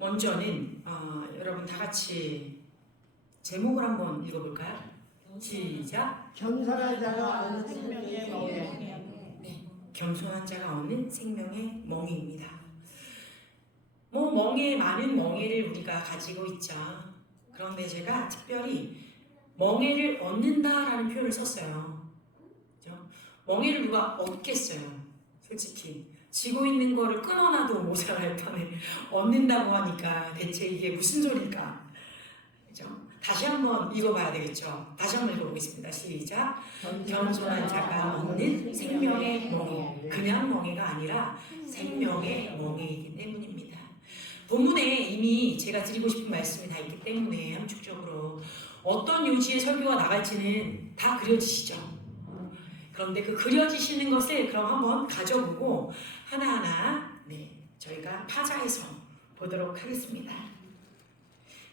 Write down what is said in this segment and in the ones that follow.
먼저는 여러분 다 같이 제목을 한번 읽어볼까요? 시작. 겸손한 자가 얻는 생명의 멍에. 네, 겸손한 자가 얻는 생명의 멍에입니다. 멍에 많은 멍에를 우리가 가지고 있죠. 그런데 제가 특별히 멍에를 얻는다라는 표현을 썼어요. 그죠? 멍에를 누가 얻겠어요? 솔직히 쥐고 있는 거를 끊어놔도 모자랄 판에 얻는다고 하니까 대체 이게 무슨 소리일까? 그죠? 다시 한번 읽어봐야 되겠죠? 다시 한번 읽어보겠습니다. 시작. 겸손한 자가 얻는 생명의 멍에. 그냥 멍에가 아니라 생명의 멍에이기 때문입니다. 본문에 이미 제가 드리고 싶은 말씀이 다 있기 때문에 함축적으로 어떤 요지의 설교가 나갈지는 다 그려지시죠. 그런데 그 그려지시는 것을 그럼 한번 가져보고 하나하나 저희가 파자해서 보도록 하겠습니다.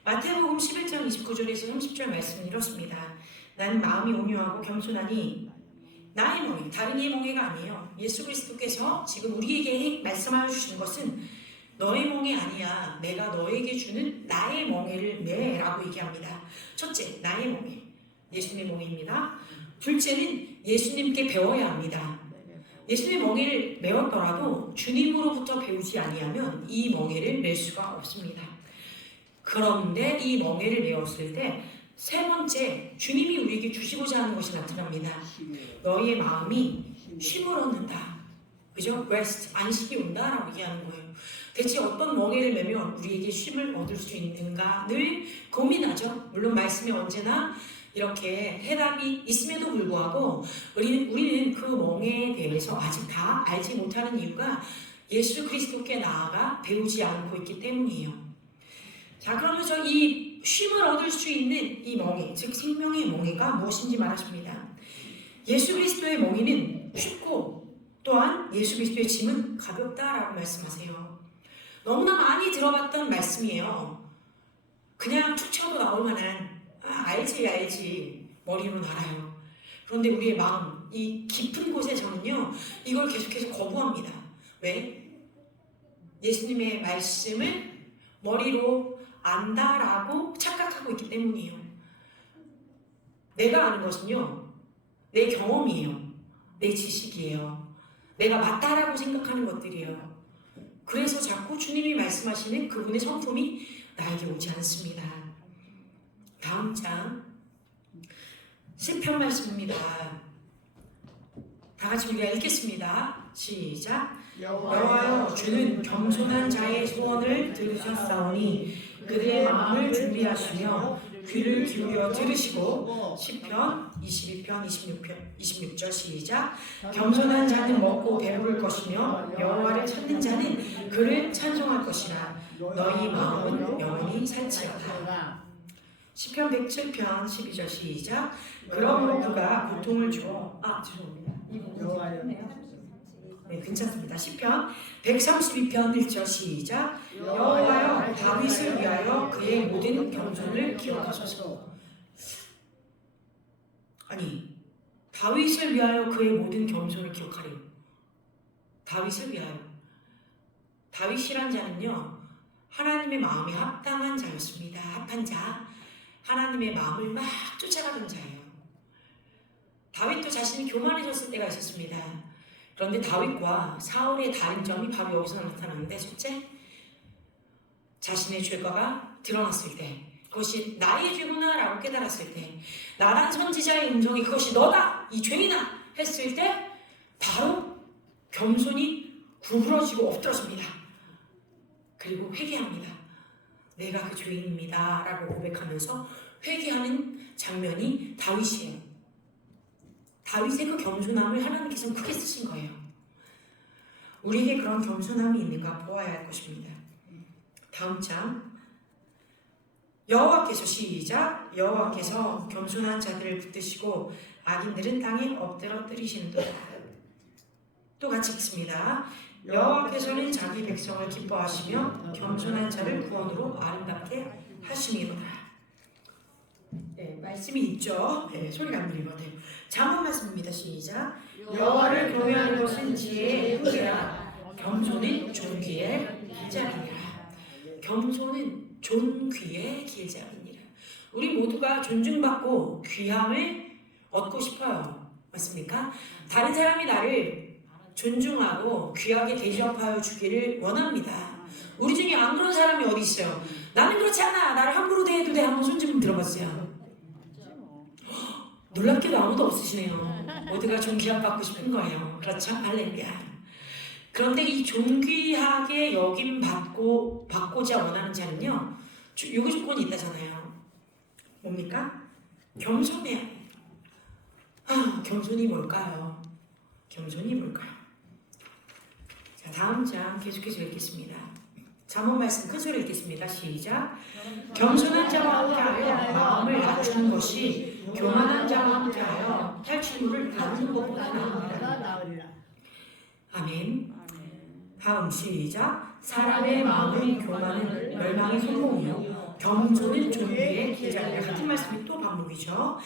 마태복음 11장 29절에서 30절 말씀은 이렇습니다. 나는 마음이 온유하고 겸손하니 나의 멍에, 다른 이의 멍에가 아니에요. 예수 그리스도께서 지금 우리에게 말씀하여 주시는 것은 너의 멍에 아니야. 내가 너에게 주는 나의 멍에를 매라고 얘기합니다. 첫째, 나의 멍에. 예수님의 멍에입니다. 둘째는 예수님께 배워야 합니다. 예수님의 멍에를 메었더라도 주님으로부터 배우지 아니하면 이 멍에를 맬 수가 없습니다. 그런데 이 멍에를 메었을 때 세 번째, 주님이 우리에게 주시고자 하는 것이 나타납니다. 너희의 마음이 쉼을 얻는다. 그죠? rest, 안식이 온다라고 얘기하는 거예요. 대체 어떤 멍에를 매면 우리에게 쉼을 얻을 수 있는가 늘 고민하죠. 물론 말씀에 언제나 이렇게 해답이 있음에도 불구하고 우리는 그 멍에에 대해서 아직 다 알지 못하는 이유가 예수 그리스도께 나아가 배우지 않고 있기 때문이에요. 자, 그러면서 이 쉼을 얻을 수 있는 이 멍에, 즉 생명의 멍에가 무엇인지 말하십니다. 예수 그리스도의 멍에는 쉽고 또한 예수 그리스도의 짐은 가볍다라고 말씀하세요. 너무나 많이 들어봤던 말씀이에요. 그냥 툭 쳐도 나올 만한 알지 머리로는 알아요. 그런데 우리의 마음, 이 깊은 곳에서는요 이걸 계속해서 거부합니다. 왜? 예수님의 말씀을 머리로 안다라고 착각하고 있기 때문이에요. 내가 아는 것은요 내 경험이에요. 내 지식이에요. 내가 맞다라고 생각하는 것들이에요. 그래서 자꾸 주님이 말씀하시는 그분의 성품이 나에게 오지 않습니다. 다음 장 시편 말씀입니다. 다 같이 우리가 읽겠습니다. 시작. 여호와여, 주는 겸손한 자의 소원을 들으셨사오니 그들의 마음을 준비하시며 귀를 기울여 들으시고. 시편 22편 26절 시작. 겸손한 자는 먹고 배부를 것이며 여호와를 찾는 자는 그를 찬송할 것이라. 너희 마음은 영원히 살지어다. 시편 107편 12절 시작. 그러므로 그가 고통을 주어 죄송합니다. 네, 괜찮습니다. 시편 132편 1절 시작. 여호와여, 다윗을 위하여 그의 모든 겸손을 기억하소서. 아니, 다윗을 위하여 그의 모든 겸손을 기억하래요. 다윗을 위하여. 다윗이란 자는요 하나님의 마음에 합당한 자였습니다. 합한 자, 하나님의 마음을 막 쫓아가던 자예요. 다윗도 자신이 교만해졌을 때가 있었습니다. 그런데 다윗과 사울의 다른 점이 바로 여기서 나타나는데, 첫째, 자신의 죄가가 드러났을 때, 그것이 나의 죄구나 라고 깨달았을 때, 나란 선지자의 음성이 그것이 너다! 이 죄이다! 했을 때 바로 겸손히 구부러지고 엎드러집니다. 그리고 회개합니다. 내가 그 죄인입니다 라고 고백하면서 회개하는 장면이 다윗이에요. 다윗의 그 겸손함을 하나님께서는 크게 쓰신 거예요. 우리에게 그런 겸손함이 있는가 보아야 할 것입니다. 다음 장 여호와께서 시작. 여호와께서 겸손한 자들을 붙드시고 악인들은 땅에 엎드러뜨리시는도다. 또 같이 읽습니다. 여호와께서는 자기 백성을 기뻐하시며 겸손한 자를 구원으로 아름답게 하심이로다. 네, 말씀이 있죠. 네, 소리가 안 들린 것 같아요. 잠언 말씀입니다. 시작. 여호와를 경외하는 것은 지혜의 후계라. 겸손은 존귀의 기작이니라. 겸손은 존귀의 길잡이니라. 우리 모두가 존중받고 귀함을 얻고 싶어요. 맞습니까? 다른 사람이 나를 존중하고 귀하게 대접하여 주기를 원합니다. 우리 중에 안 그런 사람이 어디 있어요? 나는 그렇지 않아. 나를 함부로 대해도 돼. 한번 손 좀 들어봤어요. 놀랍게도 아무도 없으시네요. 모두가 존귀함 받고 싶은 거예요. 그렇죠? 할렐루야. 그런데 이 존귀하게 여김 받고자 원하는 자는요, 요구 조건이 있다잖아요. 뭡니까? 겸손해야 해요. 겸손이 뭘까요? 겸손이 뭘까요? 자, 다음 장 계속해서 읽겠습니다. 잠언 말씀 큰 소리 읽겠습니다. 시작. 겸손한 자와 함께하여 마음을 낮추는 것이 교만한 자와 함께하여 탈취물을 다루는 것보다 나으리라. 아멘. 다음 시작. 사람의 마음의 교만은 멸망의 손목이요 겸손은 존귀의 길잡이라. 같은 말씀이 또 반복이죠.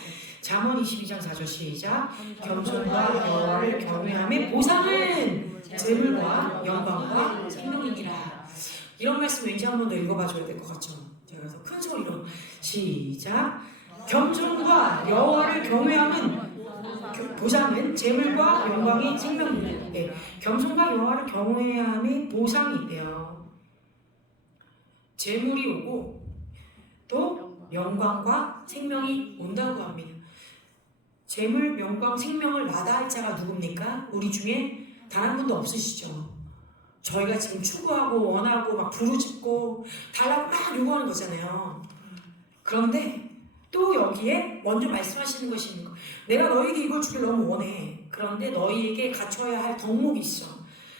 잠언 22장 4절 시작. 겸손과 여호와를 경외함의 보상은 재물과 영광과 생명이니라. 이런 말씀 왠지 한 번 더 읽어봐줘야 될 것 같죠. 제가 그래서 큰 소리로 시작. 겸손과 여호와를 경외함은 보상은 재물과 영광이 생명이니라. 네. 겸손과 여호와를 경외함의 보상이 있대요. 재물이 오고 또 영광과 생명이 온다고 합니다. 재물, 영광, 생명을 마다할 자가 누굽니까? 우리 중에 단 한 분도 없으시죠? 저희가 지금 추구하고 원하고 막 부르짖고 달라고 막 요구하는 거잖아요. 그런데 또 여기에 먼저 말씀하시는 것이 있는 거. 내가 너에게 이걸 주길 너무 원해. 그런데 너희에게 갖춰야 할 덕목이 있어.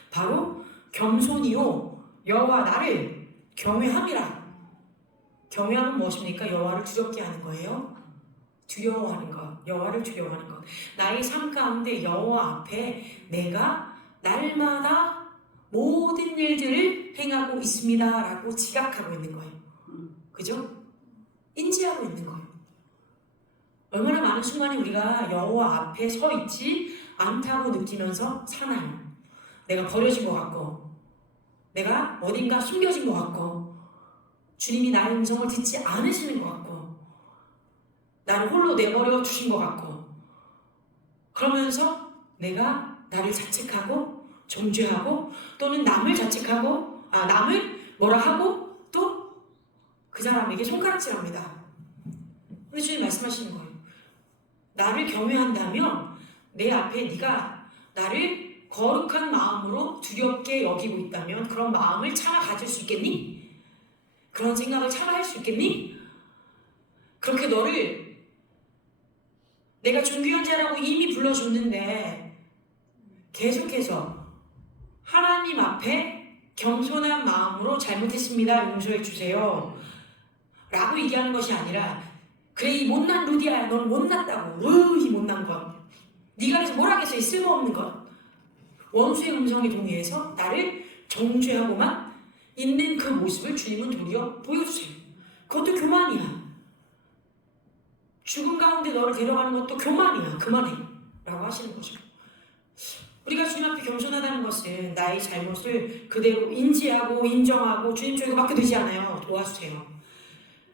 바로 겸손이요 여호와 나를 경외함이라. 경외함은 무엇입니까? 여호와를 두렵게 하는 거예요. 두려워하는 것. 여호와를 두려워하는 것. 나의 삶 가운데 여호와 앞에 내가 날마다 모든 일들을 행하고 있습니다 라고 지각하고 있는 거예요. 그죠? 인지하고 있는 거예요. 얼마나 많은 순간에 우리가 여호와 앞에 서 있지 않다고 느끼면서 사나요? 내가 버려진 것 같고 내가 어딘가 숨겨진 것 같고 주님이 나의 음성을 듣지 않으시는 것 같고 나를 홀로 내버려 두신 것 같고 그러면서 내가 나를 자책하고 정죄하고 또는 남을 자책하고 남을 뭐라 하고 또 그 사람에게 손가락질합니다. 근데 주님 말씀하시는 거예요. 나를 경외한다면 내 앞에 네가 나를 거룩한 마음으로 두렵게 여기고 있다면 그런 마음을 참아 가질 수 있겠니? 그런 생각을 참아 할 수 있겠니? 그렇게 너를 내가 존귀한 자라고 이미 불러줬는데 계속해서 하나님 앞에 겸손한 마음으로 잘못했습니다. 용서해 주세요. 라고 얘기하는 것이 아니라 그래 이 못난 루디야 넌 못났다고 이 못난 것 네가 그래서 뭘 하겠어 이 쓸모없는 것 원수의 음성에 동의해서 나를 정죄하고만 있는 그 모습을 주님은 도리어 보여주세요. 그것도 교만이야. 죽음 가운데 너를 데려가는 것도 교만이야. 그만해 라고 하시는 거죠. 우리가 주님 앞에 겸손하다는 것은 나의 잘못을 그대로 인지하고 인정하고 주님 저 이거밖에 되지 않아요. 도와주세요.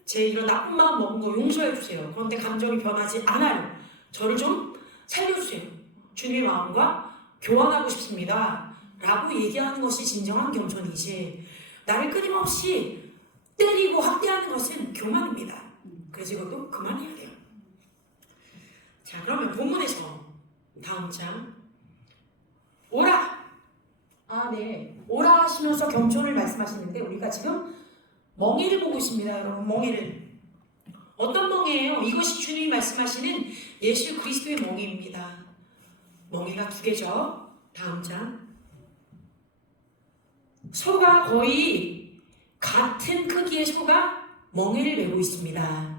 제 이런 나쁜 마음 먹은 거 용서해 주세요. 그런데 감정이 변하지 않아요. 저를 좀 살려주세요. 주님의 마음과 교환하고 싶습니다. 라고 얘기하는 것이 진정한 겸손이지 나를 끊임없이 때리고 학대하는 것은 교만입니다. 그래서 이것도 그만해야 돼요. 자, 그러면 본문에서 다음 장 오라! 네. 오라 하시면서 겸손을 말씀하시는데 우리가 지금 멍에를 보고 있습니다. 여러분, 멍에를. 어떤 멍에예요? 이것이 주님이 말씀하시는 예수 그리스도의 멍에입니다. 멍에가 두 개죠. 다음 장. 소가 거의 같은 크기의 소가 멍에를 메고 있습니다.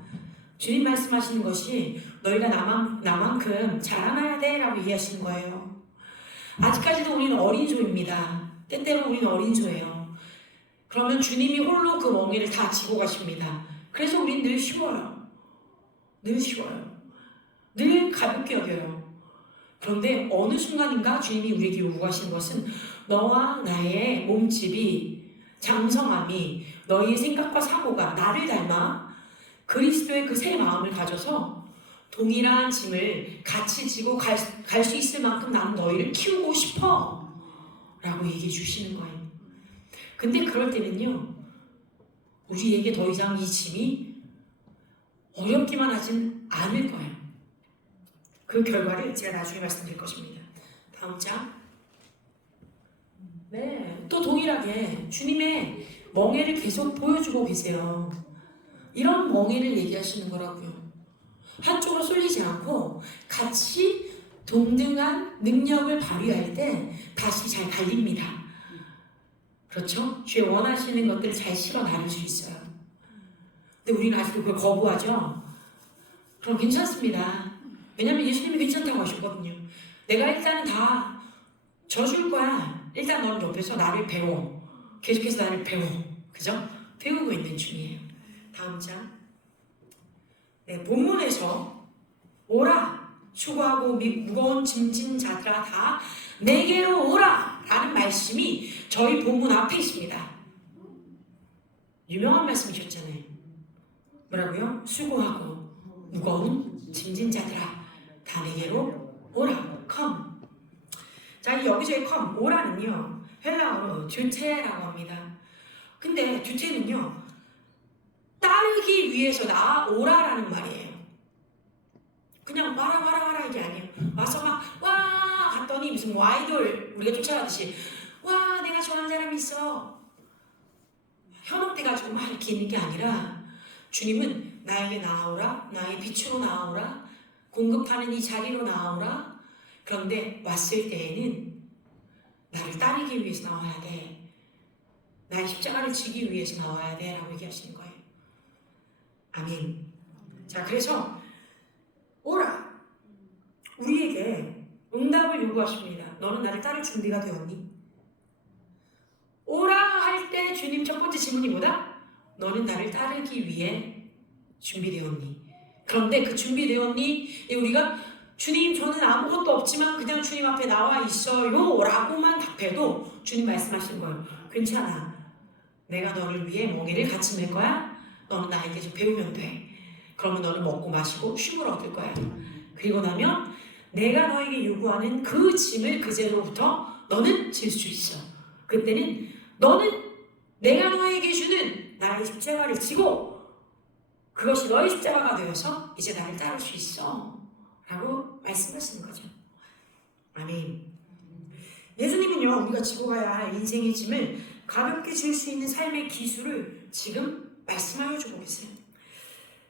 주님 말씀하시는 것이 너희가 나만큼 자라나야 돼 라고 얘기하시는 거예요. 아직까지도 우리는 어린 소입니다. 때때로 우리는 어린 소예요. 그러면 주님이 홀로 그 멍에를 다 지고 가십니다. 그래서 우리는 늘 쉬워요. 늘 쉬워요. 늘 가볍게 여겨요. 그런데 어느 순간인가 주님이 우리에게 요구하시는 것은 너와 나의 몸집이 장성함이 너희의 생각과 사고가 나를 닮아 그리스도의 그 새 마음을 가져서 동일한 짐을 같이 지고 갈 수 있을 만큼 나는 너희를 키우고 싶어 라고 얘기해 주시는 거예요. 근데 그럴 때는요, 우리에게 더 이상 이 짐이 어렵기만 하진 않을 거예요. 그 결과를 제가 나중에 말씀드릴 것입니다. 다음 장. 네, 또 동일하게 주님의 멍에를 계속 보여주고 계세요. 이런 멍에를 얘기하시는 거라고요. 한쪽으로 쏠리지 않고 같이 동등한 능력을 발휘할 때 다시 잘 달립니다. 그렇죠? 주의 원하시는 것들을 잘 실어 나를 수 있어요. 근데 우리는 아직도 그걸 거부하죠? 그럼 괜찮습니다. 왜냐면 예수님이 괜찮다고 하셨거든요. 내가 일단은 다 져줄 거야. 일단 너는 옆에서 나를 배워. 계속해서 나를 배워. 그죠? 배우고 있는 중이에요. 다음 장. 네, 본문에서 오라 수고하고 무거운 짐진 자들아 다 내게로 오라 라는 말씀이 저희 본문 앞에 있습니다. 유명한 말씀이셨잖아요. 뭐라고요? 수고하고 무거운 짐진 자들아 다 내게로 오라. come. 자, 여기서의 come, 오라는요 헬라어로 듀테라고 합니다. 근데 듀테는요 따르기 위해서 나오라라는 말이에요. 그냥 와라 이게 아니에요. 와서 막 와 갔더니 무슨 뭐 아이돌 우리가 쫓아가듯이 와 내가 좋아하는 사람이 있어 현혹돼가지고 막 이렇게 있는 게 아니라 주님은 나에게 나오라, 나의 빛으로 나오라, 공급하는 이 자리로 나오라. 그런데 왔을 때에는 나를 따르기 위해서 나와야 돼. 나의 십자가를 지기 위해서 나와야 돼 라고 얘기하시는 거예요. 아멘. 자, 그래서 오라. 우리에게 응답을 요구하십니다. 너는 나를 따를 준비가 되었니? 오라 할 때 주님 첫 번째 질문이 뭐다? 너는 나를 따르기 위해 준비되었니? 그런데 그 준비되었니? 우리가 주님 저는 아무것도 없지만 그냥 주님 앞에 나와 있어요 라고만 답해도 주님 말씀하시는 거예요. 괜찮아. 내가 너를 위해 멍에를 같이 맬 거야. 너는 나에게 좀 배우면 돼. 그러면 너는 먹고 마시고 쉼을 얻을 거야. 그리고 나면 내가 너에게 요구하는 그 짐을 그제로부터 너는 질 수 있어. 그때는 너는 내가 너에게 주는 나의 십자가를 지고 그것이 너의 십자가가 되어서 이제 나를 따를 수 있어 라고 말씀하시는 거죠. 아멘. 예수님은요 우리가 지고 가야 할 인생의 짐을 가볍게 질 수 있는 삶의 기술을 지금 말씀하여 주고 계세요.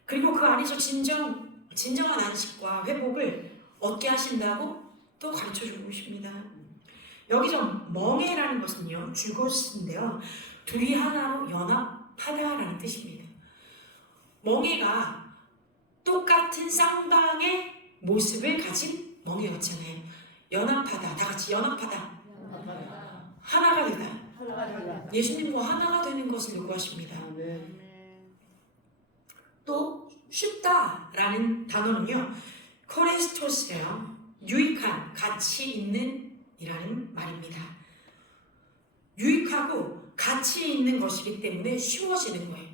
그리고 그 안에서 진정한 안식과 회복을 얻게 하신다고 또 가르쳐 주고 계십니다. 여기서 멍에라는 것은요 줄것인데요 둘이 하나로 연합하다라는 뜻입니다. 멍에가 똑같은 쌍방의 모습을 가진 멍에였잖아요. 연합하다, 다 같이 연합하다, 하나가 되다. 예수님과 하나가 되는 것을 요구하십니다. 또 쉽다라는 단어는요 코레스토스예요. 유익한, 가치 있는 이라는 말입니다. 유익하고 가치 있는 것이기 때문에 쉬워지는 거예요.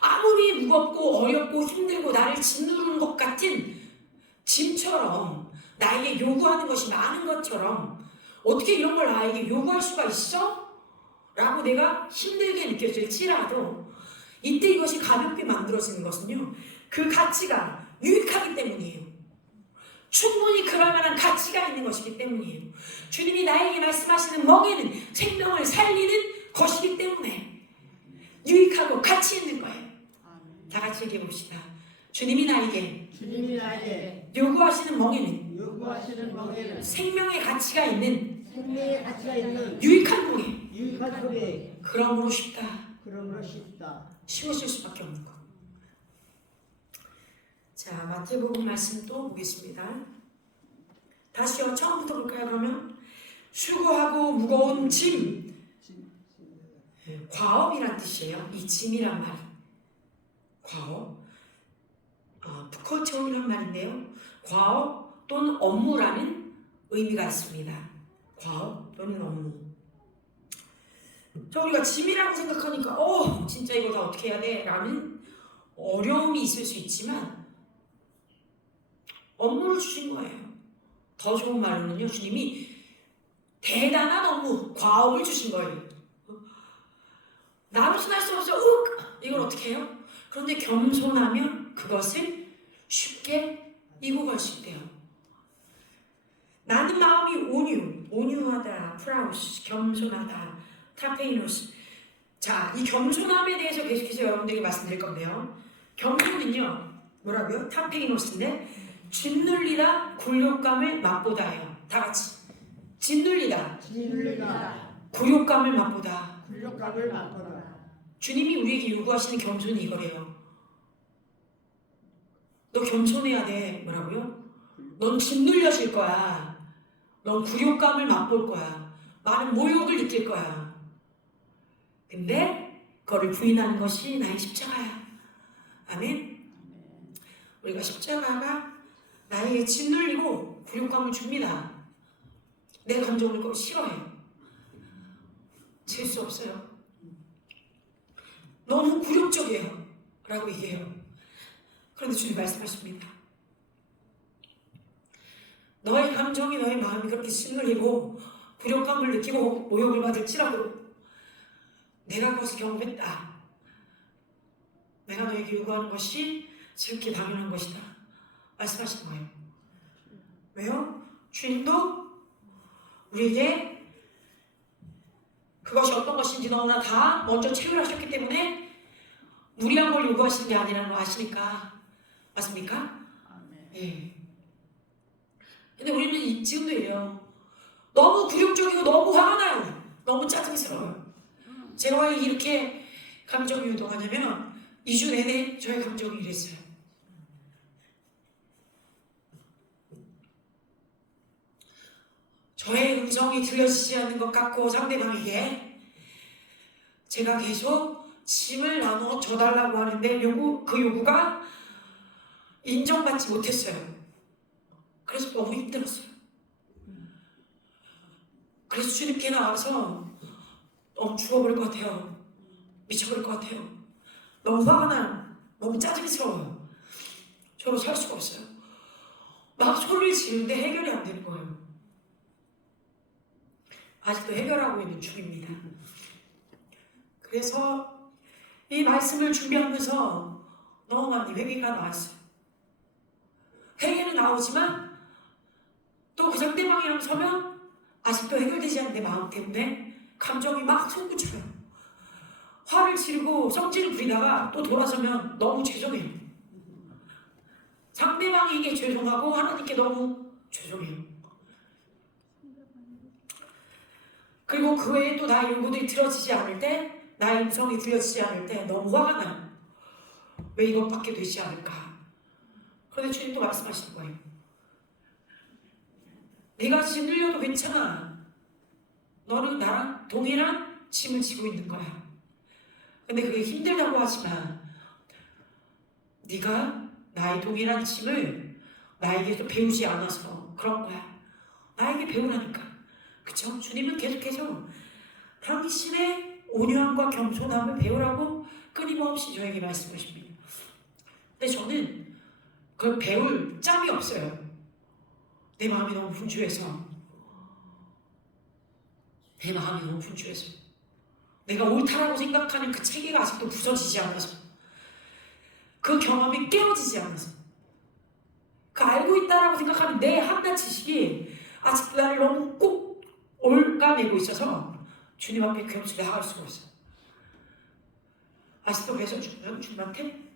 아무리 무겁고 어렵고 힘들고 나를 짓누르는 것 같은 짐처럼 나에게 요구하는 것이 많은 것처럼 어떻게 이런 걸 나에게 요구할 수가 있어? 라고 내가 힘들게 느껴질지라도 이때 이것이 가볍게 만들어지는 것은요 그 가치가 유익하기 때문이에요. 충분히 그럴 만한 가치가 있는 것이기 때문이에요. 주님이 나에게 말씀하시는 멍에는 생명을 살리는 것이기 때문에 유익하고 가치 있는 거예요. 다 같이 얘기해 봅시다. 주님이 나에게 요구하시는 멍에는 생명의 가치가 있는 유익한 멍에. 그러므로 쉽다. 쉬워질 수밖에 없는 것. 자, 마태복음 말씀 또 보겠습니다. 다시요, 처음부터 볼까요? 그러면 수고하고 무거운 짐, 과업이란 뜻이에요. 이 짐이란 말이 과업, 부커체온이란 말인데요. 과업 또는 업무라는 의미가 있습니다. 과업 또는 업무. 저 우리가 짐이라고 생각하니까 진짜 이거 어떻게 해야 돼? 라는 어려움이 있을 수 있지만 업무를 주신 거예요. 더 좋은 말로는요, 주님이 대단한 업무, 과업을 주신 거예요. 나로서는 할 수 없어. 이걸 어떻게 해요? 그런데 겸손하면 그것을 쉽게 이고 갈 수 있대요. 나는 마음이 온유하다, 프라우스, 겸손하다, 타페이노스. 자, 이 겸손함에 대해서 계속해서 여러분들에게 말씀드릴 건데요. 겸손은요, 뭐라고요? 타페이노스인데 짓눌리다, 굴욕감을 맛보다예요. 다 같이. 짓눌리다, 굴욕감을 맛보다. 굴욕감을 맛보다. 주님이 우리에게 요구하시는 겸손이 이거래요. 너 겸손해야 돼. 뭐라고요? 넌 짓눌려질 거야. 넌 굴욕감을 맛볼 거야. 많은 모욕을 느낄 거야. 근데 그거를 부인하는 것이 나의 십자가야. 아멘. 우리가 십자가가 나에게 짓눌리고 굴욕감을 줍니다. 내 감정을 그거 싫어해요. 질 수 없어요. 너무 굴욕적이에요. 라고 얘기해요. 그런데 주님 말씀하십니다. 너의 감정이, 너의 마음이 그렇게 짓눌리고 굴욕감을 느끼고 모욕을 받을지라도 내가 그것을 경험했다. 내가 너에게 요구하는 것이 지극히 당연한 것이다. 말씀하신 거예요. 왜요? 주님도 우리에게 그것이 어떤 것인지 너무나 다 먼저 체험하셨기 때문에 무리한 걸 요구하시는 게 아니라는 거 아시니까. 맞습니까? 예. 근데 우리는 지금도 이래요. 너무 굴욕적이고 너무 화가 나요. 너무 짜증스러워요. 제가 왜 이렇게 감정이 유동하냐면 2주 내내 저의 감정이 이랬어요. 저의 음성이 들려지지 않는 것 같고 상대방에게 제가 계속 짐을 나눠 줘달라고 하는데 그 요구가 인정받지 못했어요. 그래서 너무 힘들었어요. 그래서 주님께 나와서 너무 죽어버릴 것 같아요. 미쳐버릴 것 같아요. 너무 화가 나요. 너무 짜증스러워요. 저로 살 수가 없어요. 막 소리를 지르는데 해결이 안 되는 거예요. 아직도 해결하고 있는 중입니다. 그래서 이 말씀을 준비하면서 너무 많이 회개가 나왔어요. 회개는 나오지만 또 그 상대방이랑 서면 아직도 해결되지 않는 내 마음 때문에 감정이 막 솟구쳐요. 화를 지르고 성질을 부리다가 또 돌아서면 너무 죄송해요. 상대방에게 죄송하고 하나님께 너무 죄송해요. 그리고 그 외에 또 나의 요구들이 들어지지 않을 때, 나의 음성이 들려지지 않을 때 너무 화가 나요. 왜 이것밖에 되지 않을까? 그런데 주님 또 말씀하시는 거예요. 네가 짓눌려도 괜찮아. 너는 나랑 동일한 짐을 지고 있는 거야. 근데 그게 힘들다고 하지만 네가 나의 동일한 짐을 나에게도 배우지 않아서 그런 거야. 나에게 배우라니까. 그쵸? 주님은 계속해서 당신의 온유함과 겸손함을 배우라고 끊임없이 저에게 말씀하십니다. 근데 저는 그걸 배울 짬이 없어요. 내 마음이 너무 분주해서. 내가 옳다라고 생각하는 그 체계가 아직도 부서지지 않아서, 그 경험이 깨어지지 않아서, 그 알고 있다라고 생각하는 내 한낱 지식이 아직도 나를 너무 꼭 올가매고 있어서 주님 앞에 그 없이 나아갈 수가 없어요. 아직도 그래서 주님한테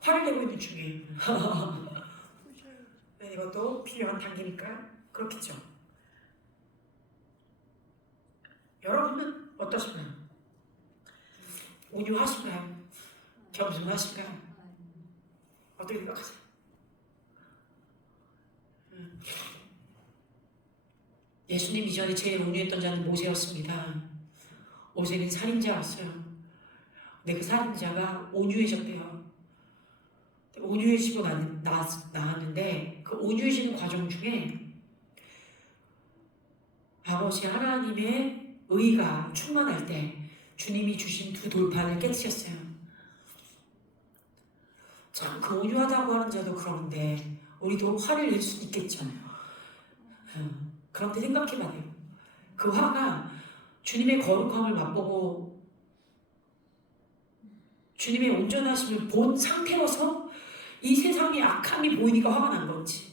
화를 내고 있는 중이에요. 이것도 필요한 단계니까 그렇겠죠. 여러분은 어떠신가요? 온유하신가요? 겸손하신가요? 어떻게 생각하세요? 예수님 이전에 제일 온유했던 자는 모세였습니다. 모세는 살인자였어요. 근데 그 살인자가 온유해졌대요. 온유해지고 나왔는데 그 온유해지는 과정 중에 아버지 하나님의 의가 충만할 때 주님이 주신 두 돌판을 깨뜨렸어요. 참 그 온유하다고 하는 자도 그런데 우리도 화를 낼 수도 있겠잖아요. 그런데 생각해봐요. 그 화가 주님의 거룩함을 맛보고 주님의 온전하심을 본 상태로서 이 세상의 악함이 보이니까 화가 난 건지,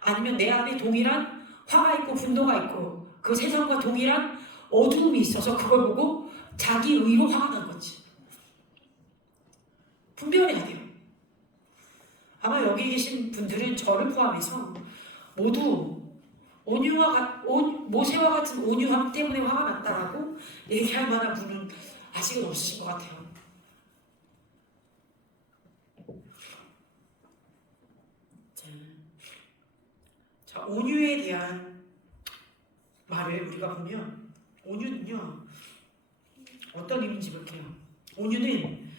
아니면 내 안에 동일한 화가 있고 분노가 있고 그 세상과 동일한 어두움이 있어서 그걸 보고 자기 의로 화가 난 건지 분별해야 돼요. 아마 여기 계신 분들은 저를 포함해서 모두 모세와 같은 온유함 때문에 화가 났다라고 얘기할 만한 분은 아직은 없으신 것 같아요. 자, 온유에 대한 말을 우리가 보면 온유는요 어떤 의미인지 볼게요. 온유는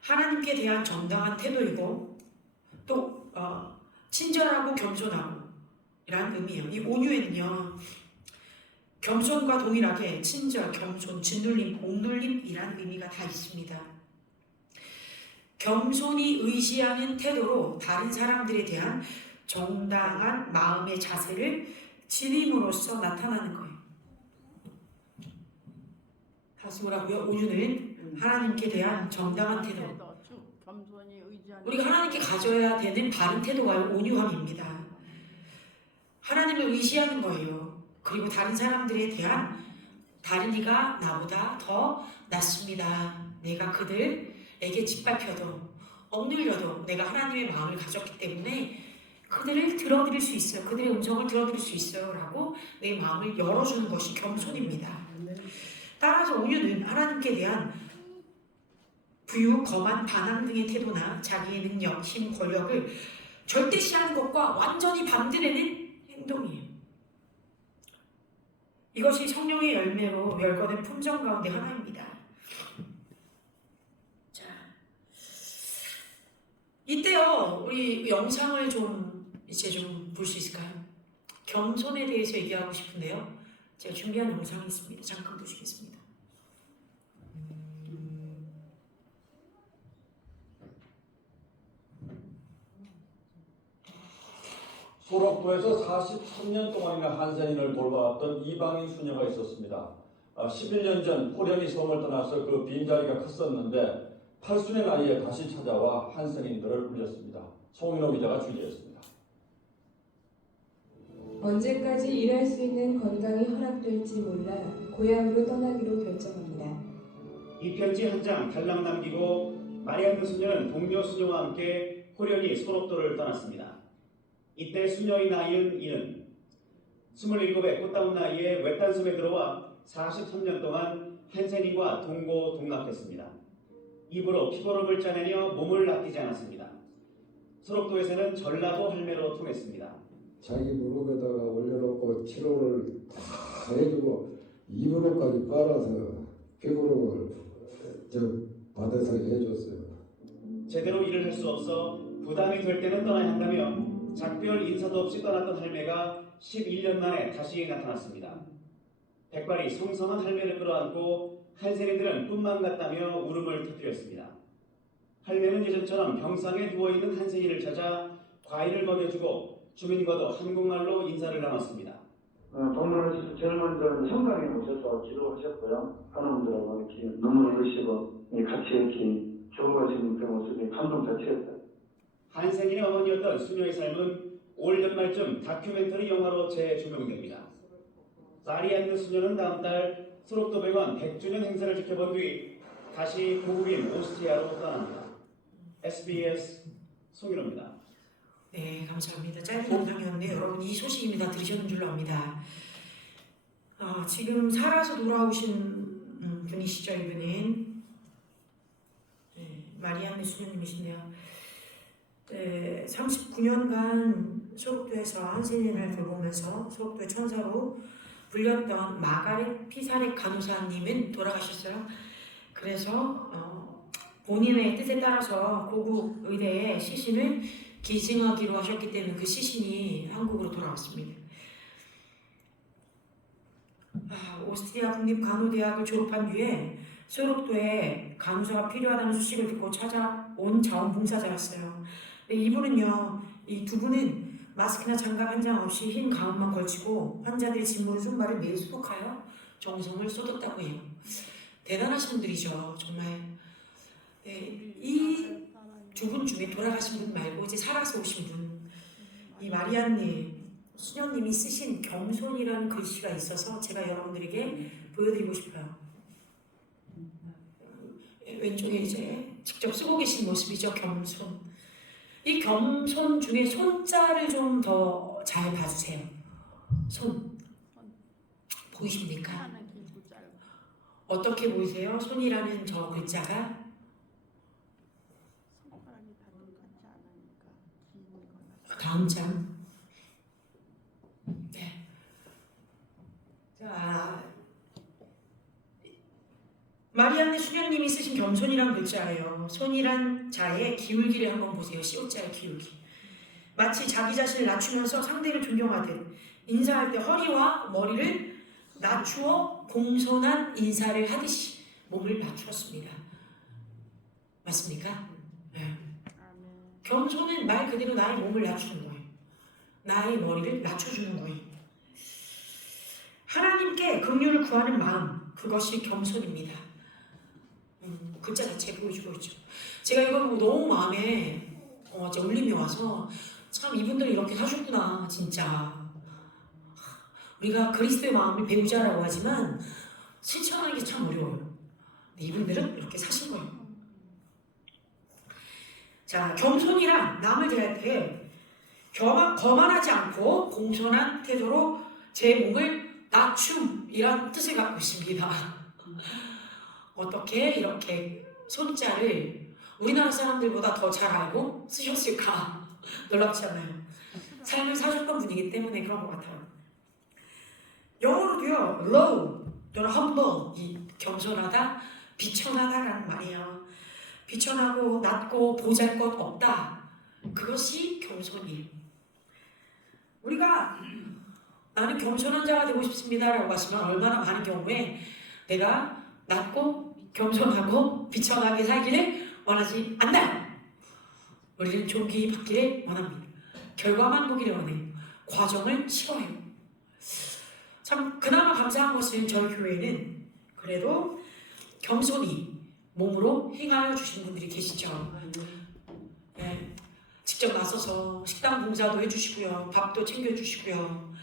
하나님께 대한 정당한 태도이고 또 친절하고 겸손하고 이라는 의미예요. 이 온유에는요 겸손과 동일하게 친절, 겸손, 짓눌림, 옥눌림이라는 의미가 다 있습니다. 겸손히 의지하는 태도로 다른 사람들에 대한 정당한 마음의 자세를 지님으로써 나타나는 거예요. 다시 뭐라고요? 온유는 하나님께 대한 정당한 태도. 우리가 하나님께 가져야 되는 바른 태도가 온유함입니다. 하나님을 의지하는 거예요. 그리고 다른 사람들에 대한 다른 이가 나보다 더 낫습니다. 내가 그들에게 짓밟혀도 억눌려도 내가 하나님의 마음을 가졌기 때문에 그들을 들어드릴 수 있어요. 그들의 음성을 들어드릴 수 있어요. 라고 내 마음을 열어주는 것이 겸손입니다. 따라서 온유는 하나님께 대한 부유, 거만, 반항 등의 태도나 자기의 능력, 힘, 권력을 절대시하는 것과 완전히 반대되는 행동이에요. 이것이 성령의 열매로 열거된 품성 가운데 하나입니다. 자, 이때요 우리 영상을 이제 좀 볼 수 있을까요? 겸손에 대해서 얘기하고 싶은데요. 제가 준비한 영상이 있습니다. 잠깐 보시겠습니다. 소록도에서 43년 동안이나 한센인을 돌봐왔던 이방인 수녀가 있었습니다. 11년 전 호련이 섬을 떠나서 그 빈자리가 컸었는데 8순의 나이에 다시 찾아와 한센인들을 울렸습니다. 송인호 기자가 취재했습니다. 언제까지 일할 수 있는 건강이 허락될지 몰라 고향으로 떠나기로 결정합니다. 이 편지 한 장 달랑 남기고 마리안느 수녀는 동료 수녀와 함께 호련히 소록도를 떠났습니다. 이때 수녀의 나이는 이는 27의 꽃다운 나이에 외딴 섬에 들어와 43년 동안 한센인과 동고동락했습니다. 입으로 피고름을 짜내며 몸을 아끼지 않았습니다. 소록도에서는 전라도 할매로 통했습니다. 자기 무릎에다가 올려놓고 치료를 다 해주고 입으로까지 빨아서 피부름을 받아서 해줬어요. 제대로 일을 할 수 없어 부담이 될 때는 떠나야 한다며 작별 인사도 없이 떠났던 할매가 11년 만에 다시 나타났습니다. 백발이 성성한 할매를 끌어안고 한센인들은 꿈만 같다며 울음을 터뜨렸습니다. 할매는 예전처럼 병상에 누워있는 한센인을 찾아 과일을 먹여주고 주민과도 한국말로 인사를 나눴습니다. 동문에서 제일 먼저 성당에 오셔서 기도하셨고요. 하나님들하고 이렇게 눈물을 흘리시고 같이 이렇게 교우하시는 그 모습이 감동 자체였어요. 한센인의 어머니였던 수녀의 삶은 올 연말쯤 다큐멘터리 영화로 재조명됩니다. 마리안느 수녀는 다음 달 소록도 백원 100주년 행사를 지켜본 뒤 다시 고국인 오스트리아로 떠납니다. SBS 송인호입니다. 네, 감사합니다. 짧은 영상이었는데 여러분 이 소식입니다. 다 들으셨는 줄로 압니다. 지금 살아서 돌아오신 분이시죠. 이분은 마리안느 수녀님이신데요. 39년간 소록도에서 한센인을 돌보면서 소록도의 천사로 불렸던 마가렛 피사렉 간호사님은 돌아가셨어요. 그래서 본인의 뜻에 따라서 고국 의대에 시신을 기증하기로 하셨기 때문에 그 시신이 한국으로 돌아왔습니다. 오스트리아 국립간호대학을 졸업한 뒤에 소록도에 간호사가 필요하다는 소식을 듣고 찾아온 자원봉사자였어요. 이분은요, 이 두 분은 마스크나 장갑 한 장 없이 흰 가운만 걸치고 환자들의 진물을 손발을 매일 소독하여 정성을 쏟았다고 해요. 대단하신 분들이죠, 정말. 네, 이 두 분 중에 돌아가신 분 말고 이제 살아서 오신 분, 이 마리아님, 수녀님이 쓰신 겸손이라는 글씨가 있어서 제가 여러분들에게 보여드리고 싶어요. 왼쪽에 이제 직접 쓰고 계신 모습이죠, 겸손. 이 겸손 중에 손자를 좀 더 잘 봐주세요. 손 보이십니까? 어떻게 보이세요? 손이라는 저 글자가 다음 장. 네. 자, 마리아네 수녀님이 쓰신 겸손이란 글자예요. 손이란 자의 기울기를 한번 보세요. 시옷자의 기울기. 마치 자기 자신을 낮추면서 상대를 존경하듯 인사할 때 허리와 머리를 낮추어 공손한 인사를 하듯이 몸을 낮추었습니다. 맞습니까? 네. 겸손은 말 그대로 나의 몸을 낮추는 거예요. 나의 머리를 낮춰주는 거예요. 하나님께 긍휼을 구하는 마음, 그것이 겸손입니다. 글자 자체 보여주고 있죠. 제가 이거 보고 너무 마음에 울림이 와서 참 이분들이 이렇게 사셨구나 진짜. 우리가 그리스도의 마음을 배우자라고 하지만 실천하는 게 참 어려워요. 근데 이분들은 이렇게 사신 거예요. 자, 겸손이란 남을 대할 때 거만하지 않고 공손한 태도로 제 몸을 낮춤이란 뜻을 갖고 있습니다. 어떻게 이렇게 손자를 우리나라 사람들보다 더 잘 알고 쓰셨을까? 놀랍지 않나요? 삶을 사셨던 분이기 때문에 그런 것 같아요. 영어로도요, low 또는 humble, 이 겸손하다, 비천하다라는 말이에요. 비천하고 낮고 보잘것없다, 그것이 겸손이에요. 우리가 나는 겸손한 자가 되고 싶습니다라고 하시면 얼마나 많은 경우에 내가 낮고 겸손하고 비천하게 살기를 원하지 않나요? 우리는 존귀받기를 원합니다. 결과만 보기를 원해요. 과정을 싫어해요. 참 그나마 감사한 것은 저희 교회는 그래도 겸손히 몸으로 행하여 주신 분들이 계시죠. 네, 직접 나서서 식당 봉사도 해주시고요, 밥도 챙겨주시고요,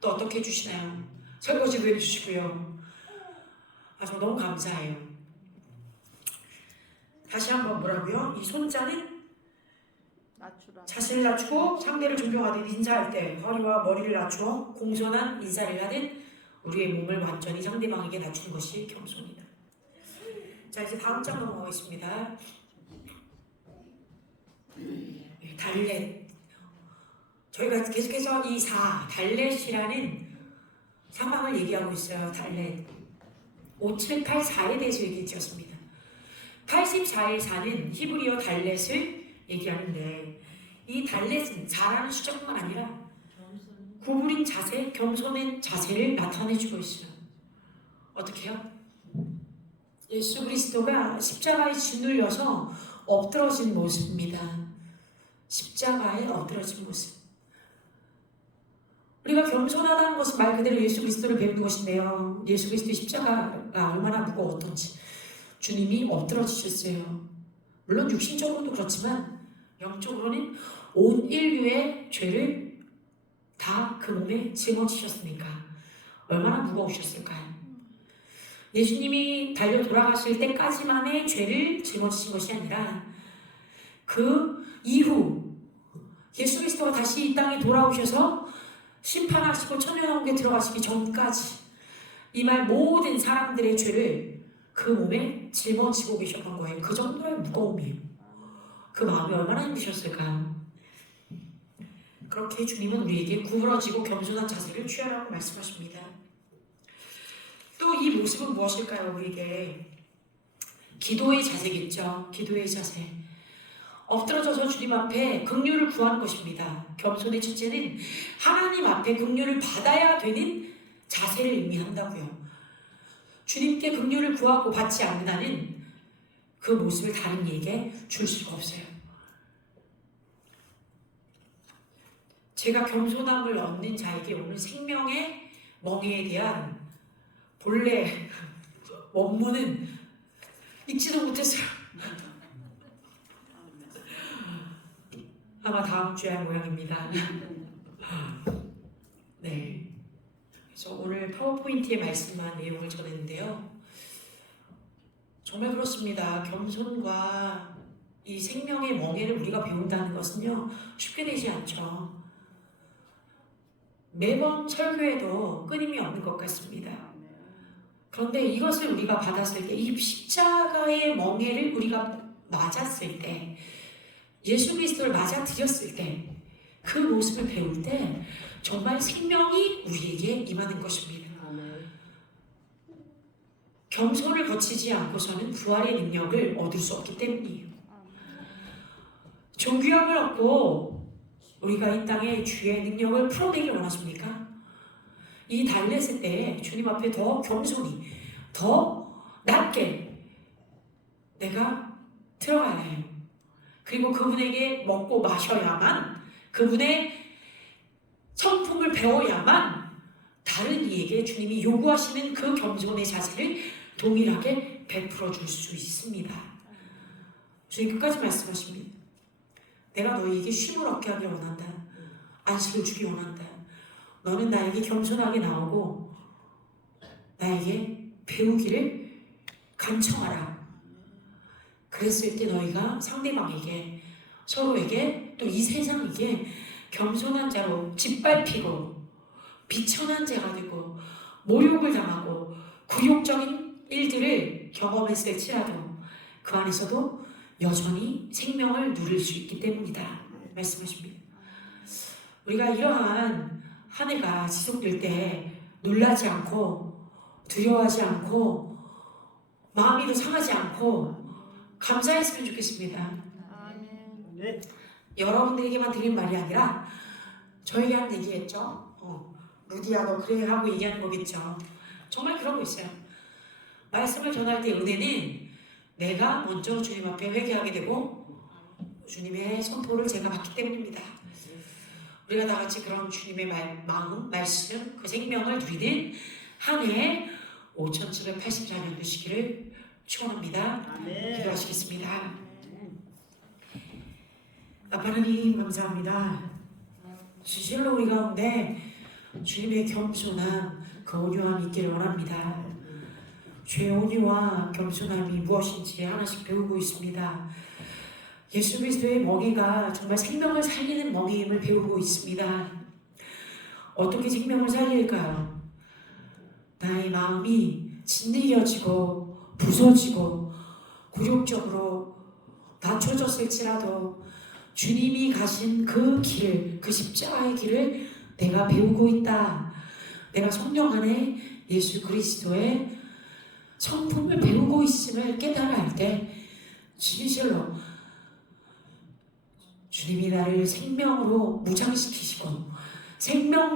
또 어떻게 해주시나요? 설거지도 해주시고요. 아주 너무 감사해요. 다시 한번 뭐라고요? 이 손자는 자신을 낮추고 상대를 존경하듯 인사할 때 허리와 머리를 낮추어 공손한 인사를 하듯 우리의 몸을 완전히 상대방에게 낮추는 것이 겸손이다. 자, 이제 다음 장 넘어가겠습니다. 달렛. 저희가 계속해서 이 달렛이라는 상황을 얘기하고 있어요. 달렛. 5784에 대해서 얘기 드렸습니다. 84의 4는 히브리어 달렛을 얘기하는데, 이 달렛은 4라는 숫자뿐만 아니라 구부린 자세, 겸손한 자세를 나타내주고 있어요. 어떻게요? 예수 그리스도가 십자가에 짓눌려서 엎드러진 모습입니다. 십자가에 엎드러진 모습. 우리가 겸손하다는 것은 말 그대로 예수 그리스도를 배우는 것인데요. 예수 그리스도의 십자가가 얼마나 무거웠던지 주님이 엎드러지셨어요. 물론 육신적으로도 그렇지만 영적으로는 온 인류의 죄를 다 그 몸에 짊어지셨으니까 얼마나 무거우셨을까요? 예수님이 달려 돌아가실 때까지만의 죄를 짊어지신 것이 아니라 그 이후 예수 그리스도가 다시 이 땅에 돌아오셔서 심판하시고 천년왕국에 들어가시기 전까지 이 말 모든 사람들의 죄를 그 몸에 짊어지고 계셨던 거예요. 그 정도의 무거움이에요. 그 마음이 얼마나 힘드셨을까요? 그렇게 주님은 우리에게 구부러지고 겸손한 자세를 취하라고 말씀하십니다. 또 이 모습은 무엇일까요? 우리에게 기도의 자세겠죠. 기도의 자세. 엎드러져서 주님 앞에 긍휼을 구하는 것입니다. 겸손의 첫째는 하나님 앞에 긍휼을 받아야 되는 자세를 의미한다고요. 주님께 긍휼을 구하고 받지 않는 한은 그 모습을 다른 이에게 줄 수가 없어요. 제가 겸손함을 얻는 자에게 오늘 생명의 멍에에 대한 본래 원문은 읽지도 못했어요. 아마 다음 주에 할 모양입니다. 네. 그래서 오늘 파워포인트의 말씀만 내용을 전했는데요. 정말 그렇습니다. 겸손과 이 생명의 멍에를 우리가 배운다는 것은요, 쉽게 되지 않죠. 매번 설교에도 끊임이 없는 것 같습니다. 그런데 이것을 우리가 받았을 때, 이 십자가의 멍에를 우리가 맞았을 때, 예수 그리스도를 맞아들였을 때, 그 모습을 배울 때 정말 생명이 우리에게 임하는 것입니다. 겸손을 거치지 않고서는 부활의 능력을 얻을 수 없기 때문이에요. 존귀함을 얻고 우리가 이 땅에 주의 능력을 풀어내기를 원하십니까? 이 달랬을 때 주님 앞에 더 겸손히, 더 낮게 내가 들어가야 해요. 그리고 그분에게 먹고 마셔야만, 그분의 성품을 배워야만 다른 이에게 주님이 요구하시는 그 겸손의 자세를 동일하게 베풀어 줄 수 있습니다. 주님 끝까지 말씀하십니다. 내가 너희에게 쉼을 얻게 하기를 원한다. 안식을 주기 원한다. 너는 나에게 겸손하게 나오고 나에게 배우기를 간청하라. 그랬을 때 너희가 상대방에게, 서로에게, 또 이 세상에게 겸손한 자로 짓밟히고 비천한 자가 되고 모욕을 당하고 굴욕적인 일들을 경험했을지라도 그 안에서도 여전히 생명을 누릴 수 있기 때문이다 말씀하십니다. 우리가 이러한 한 해가 지속될 때 놀라지 않고 두려워하지 않고 마음이 더 상하지 않고 감사했으면 좋겠습니다. 네. 여러분들에게만 드린 말이 아니라 저에게 한 얘기했죠. 루디야 너 그래 하고 얘기하는 거겠죠. 정말 그런 거 있어요. 말씀을 전할 때 은혜는 내가 먼저 주님 앞에 회개하게 되고 주님의 선포를 제가 받기 때문입니다. 우리가 다 같이 그런 주님의 마음, 말씀, 그 생명을 누리는 한 해 5784년 되시기를 축원합니다. 기도하시겠습니다. 아빠 하나님 감사합니다. 진실로 우리 가운데 주님의 겸손함, 그 온유함이 있기를 원합니다. 주의 온유와 겸손함이 무엇인지 하나씩 배우고 있습니다. 예수 그리스도의 멍에가 정말 생명을 살리는 멍에임을 배우고 있습니다. 어떻게 생명을 살릴까요? 나의 마음이 짓눌려지고 부서지고 굴욕적으로 낮춰졌을지라도 주님이 가신 그 길을, 그 십자가의 길을 내가 배우고 있다. 내가 성령 안에 예수 그리스도의 성품을 배우고 있음을 깨달아 할 때 진실로 주님이 나를 생명으로 무장시키시고 생명